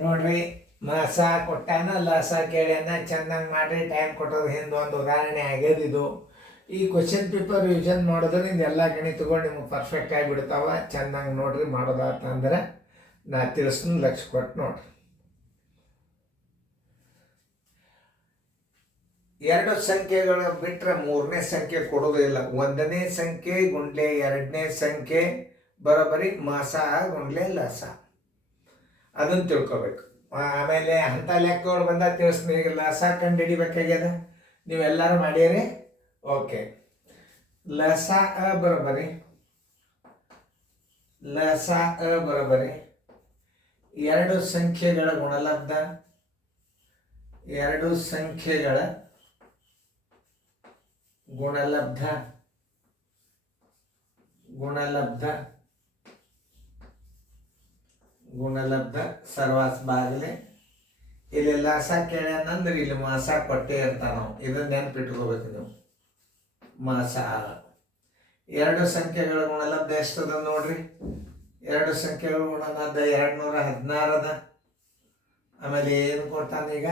ನೋಡ್ರಿ, ಮಾಸ ಕೊಟ್ಟಾನ ಲಸ ಕೇಳ್ಯಾನ, ಚೆನ್ನಾಗಿ ಮಾಡ್ರಿ, ಟೈಮ್ ಕೊಟ್ಟೋದು ಹಿಂದೆ ಒಂದು ಉದಾಹರಣೆ ಆಗ್ಯದ ಇದು. ಈ ಕ್ವಶನ್ ಪೇಪರ್ ರಿವಿಷನ್ ಮಾಡೋದ್ರಿಂದ ಎಲ್ಲ ಗಣಿತಗಳು ನಿಮಗೆ ಪರ್ಫೆಕ್ಟ್ ಆಗಿಬಿಡ್ತಾವ. ಚೆನ್ನಾಗಿ ನೋಡ್ರಿ, ಮಾಡೋದಾತಂದ್ರೆ ನಾ ತಿಳಿಸ್ತೀನಿ, ಲಕ್ಷ ಕೊಟ್ಟು ನೋಡ್ರಿ. ಎರಡು ಸಂಖ್ಯೆಗಳು ಬಿಟ್ಟರೆ ಮೂರನೇ ಸಂಖ್ಯೆ ಕೊಡೋದಿಲ್ಲ. ಒಂದನೇ ಸಂಖ್ಯೆ ಗುಂಡ್ಲೆ ಎರಡನೇ ಸಂಖ್ಯೆ ಬರೋಬ್ಬರಿ ಮಾಸ ಗುಂಡ್ಲೆ ಲಸ, ಅದನ್ನು ತಿಳ್ಕೊಬೇಕು. ಆಮೇಲೆ ಅಂಥ ಲೆಕ್ಕಗಳು ಬಂದಾಗ ತಿಳಿಸ್ತೀನಿ. ಈಗ ಲಸ ಕಂಡು ಹಿಡಿಬೇಕಾಗ್ಯದ, ನೀವೆಲ್ಲರೂ ಮಾಡ್ಯಾರಿ. ಓಕೆ, ಲಸ ಬರೋಬ್ಬರಿ ಲಸ ಬರೋಬ್ಬರಿ ಎರಡು ಸಂಖ್ಯೆಗಳ ಗುಣಲಬ್ಧ, ಎರಡು ಸಂಖ್ಯೆಗಳ ಗುಣಲಬ್ಧ ಗುಣಲಬ್ಧ ಗುಣಲಬ್ಧ ಸರ್ವಾಸ್ ಬಾಗಿಲೆ. ಇಲ್ಲಿ ಲಸ ಕೇಳ್ಯಾನಂದ್ರೆ ಇಲ್ಲಿ ಮಾಸ ಕೊಟ್ಟೆ ಇರ್ತಾನ ನಾವು, ಇದನ್ನ ನೆನ್ಪಿಟ್ಕೋಬೇಕು ನೀವು. ಮಾಸ ಎರಡು ಸಂಖ್ಯೆಗಳ ಗುಣಲಬ್ಧ ಎಷ್ಟದ ನೋಡ್ರಿ. ಎರಡು ಸಂಖ್ಯೆಗಳ ಗುಣಲಬ್ಧ 216 ಅದ. ಆಮೇಲೆ ಏನು ಕೊಟ್ಟಾನ ಈಗ?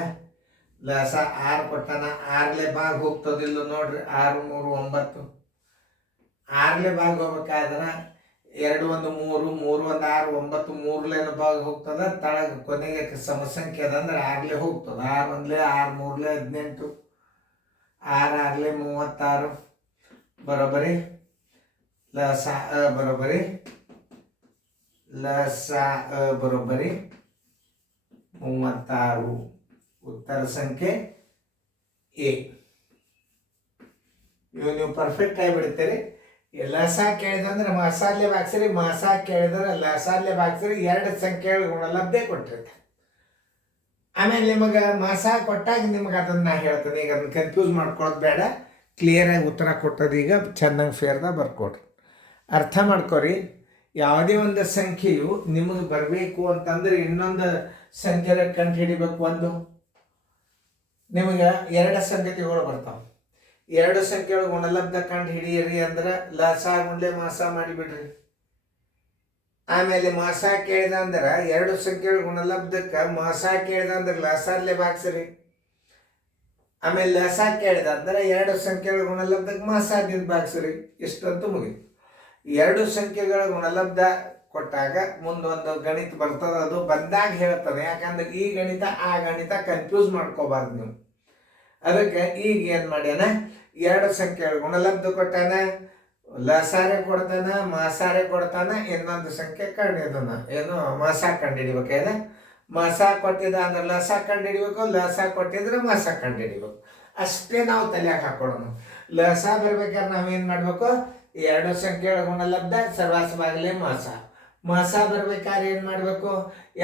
ಲಸ 6 ಕೊಟ್ಟಾನ. 6ಲೆ ಭಾಗ ಹೋಗ್ತದಿಲ್ಲ ನೋಡ್ರಿ. 6 3 9. 6ಲೆ ಭಾಗ ಹೋಗ್ಬೇಕಾದ್ರೆ 2 1 3 3 1 6 9 3ಲೇನು ಭಾಗ ಹೋಗ್ತದ. ತಳಗ ಕೊನೆಗೆ ಸಮಸಂಖ್ಯೆ ಅದಂದ್ರೆ 6ಲೆ ಹೋಗ್ತದ. 6 1 6 3 18, 6 6 36 ಬರೋಬ್ಬರಿ ಲಸ ಬರೋಬ್ಬರಿ ಲಸ ಬರೋಬ್ಬರಿ 36. ಉತ್ತರ ಸಂಖ್ಯೆ ಎ. ಇವು ನೀವು ಪರ್ಫೆಕ್ಟ್ ಆಗಿಬಿಡ್ತೀರಿ. ಲಸ ಕೇಳಿದಂದ್ರೆ ಮಸಾಲೆ ಬಾಕ್ಸ್ರಿ, ಮಾಸ ಕೇಳಿದ್ರೆ ಲಸಾಲೆ ಬಾಕ್ಸ್ರಿ. ಎರಡು ಸಂಖ್ಯೆಗಳ ಗುಣಲಬ್ಧೆ ಕೊಟ್ಟಿರ್ತಾರೆ. ಆಮೇಲೆ ನಿಮಗೆ ಮಾಸ ಕೊಟ್ಟಾಗ ನಿಮಗೆ ಅದನ್ನು ಹೇಳ್ತೇನೆ. ಈಗ ಅದನ್ನು ಕನ್ಫ್ಯೂಸ್ ಮಾಡ್ಕೊಳ್ಳೋದು ಬೇಡ, ಕ್ಲಿಯರಾಗಿ ಉತ್ತರ ಕೊಟ್ಟದ್ದು ಈಗ ಚೆನ್ನಾಗಿ ಫೇರ್ದಾಗ ಬರ್ಕೊಡ್ರಿ. ಅರ್ಥ ಮಾಡ್ಕೊರಿ. ಯಾವುದೇ ಒಂದು ಸಂಖ್ಯೆಯು ನಿಮಗೆ ಬರಬೇಕು ಅಂತಂದ್ರೆ ಇನ್ನೊಂದು ಸಂಖ್ಯೆ ಕಂಡು ಹಿಡಿಬೇಕು. ಒಂದು ನಿಮಗೆ ಎರಡು ಸಂಗತಿಗಳು ಬರ್ತಾವೆ. ಎರಡು ಸಂಖ್ಯೆಗಳು ಗುಣಲಬ್ಧ ಕಂಡು ಹಿಡಿಯಿರಿ ಅಂದ್ರೆ ಲಸ ಗುಂಡ್ಲೆ ಮಾಸ ಮಾಡಿಬಿಡ್ರಿ. ಆಮೇಲೆ ಮಾಸ ಕೇಳಿದ ಅಂದ್ರೆ ಎರಡು ಸಂಖ್ಯೆಗಳು ಗುಣಲಬ್ಧಕ್ಕೆ ಮಾಸ ಕೇಳಿದ ಅಂದ್ರೆ ಲಸಲ್ಲೇ ಬಾಕ್ಸ್ರಿ. ಆಮೇಲೆ ಲಸ ಕೇಳಿದ ಅಂದ್ರೆ ಎರಡು ಸಂಖ್ಯೆಗಳ ಗುಣಲಬ್ಧಕ್ಕೆ ಮಾಸದಿಂದ ಬಾಕ್ಸ್ರಿ. ಇಷ್ಟಂತೂ ಮುಗಿತು. ಎರಡು ಸಂಖ್ಯೆಗಳ ಗುಣಲಬ್ಧ ಕೊಟ್ಟಾಗ ಮುಂದೊಂದು ಗಣಿತ ಬರ್ತದೆ, ಅದು ಬಂದಾಗ ಹೇಳ್ತದೆ. ಯಾಕಂದ್ರೆ ಈ ಗಣಿತ ಆ ಗಣಿತ ಕನ್ಫ್ಯೂಸ್ ಮಾಡ್ಕೋಬಾರ್ದು ನೀವು. ಅದಕ್ಕೆ ಈಗ ಏನು ಮಾಡ್ಯಾನ, ಎರಡು ಸಂಖ್ಯೆಗಳ ಗುಣಲಬ್ಧ ಕೊಟ್ಟಾನ, ಲಸಾರೆ ಕೊಡ್ತಾನ, ಮಾಸಾರೆ ಕೊಡ್ತಾನ. ಇನ್ನೊಂದು ಸಂಖ್ಯೆ ಕಂಡಿದ್ದಾನ, ಏನು ಮಾಸ ಕಂಡು ಹಿಡಿಬೇಕಾಯ್ದ. ಮಾಸ ಕೊಟ್ಟಿದ್ದ ಅಂದ್ರೆ ಲಸ ಕಂಡು ಹಿಡಿಬೇಕು, ಲಸ ಕೊಟ್ಟಿದ್ರೆ ಮಾಸ ಕಂಡು ಹಿಡಿಬೇಕು. ಅಷ್ಟೇ ನಾವು ತಲೆಯಾಗ ಹಾಕೊಡೋಣ. ಲಸ ಬರ್ಬೇಕಾದ್ರೆ ನಾವೇನು ಮಾಡಬೇಕು? ಎರಡು ಸಂಖ್ಯೆಗಳ ಗುಣಲಬ್ಧ ಸರ್ವಾಸ ಬಾಗಿಲೆ ಮಾಸ. ಮಾಸ ಬರ್ಬೇಕಾದ್ರೆ ಏನು ಮಾಡಬೇಕು?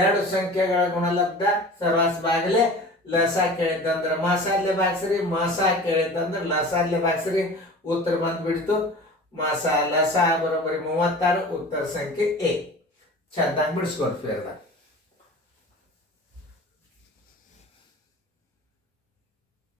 ಎರಡು ಸಂಖ್ಯೆಗಳ ಗುಣಲಬ್ಧ ಸರ್ವಾಸ ಬಾಗಿಲೆ ಲಸ ಕೇಳಿದ್ದಂದ್ರೆ ಮಾಸಾಲೆ ಬಾಕ್ಸ್ರಿ, ಮಾಸ ಕೇಳಿದ್ದಂದ್ರೆ ಲಸಾಲೆ ಬಾಕ್ಸ್ರಿ. ಉತ್ತರ ಬಂದ್ಬಿಡ್ತು ಮಾಸ ಲಸ ಬರೋಬ್ಬರಿ 36. ಉತ್ತರ ಸಂಖ್ಯೆ ಎ. ಚೆನ್ನಾಗಿ ಬಿಡಿಸ್ಕೊಡ್ತೀವಿ.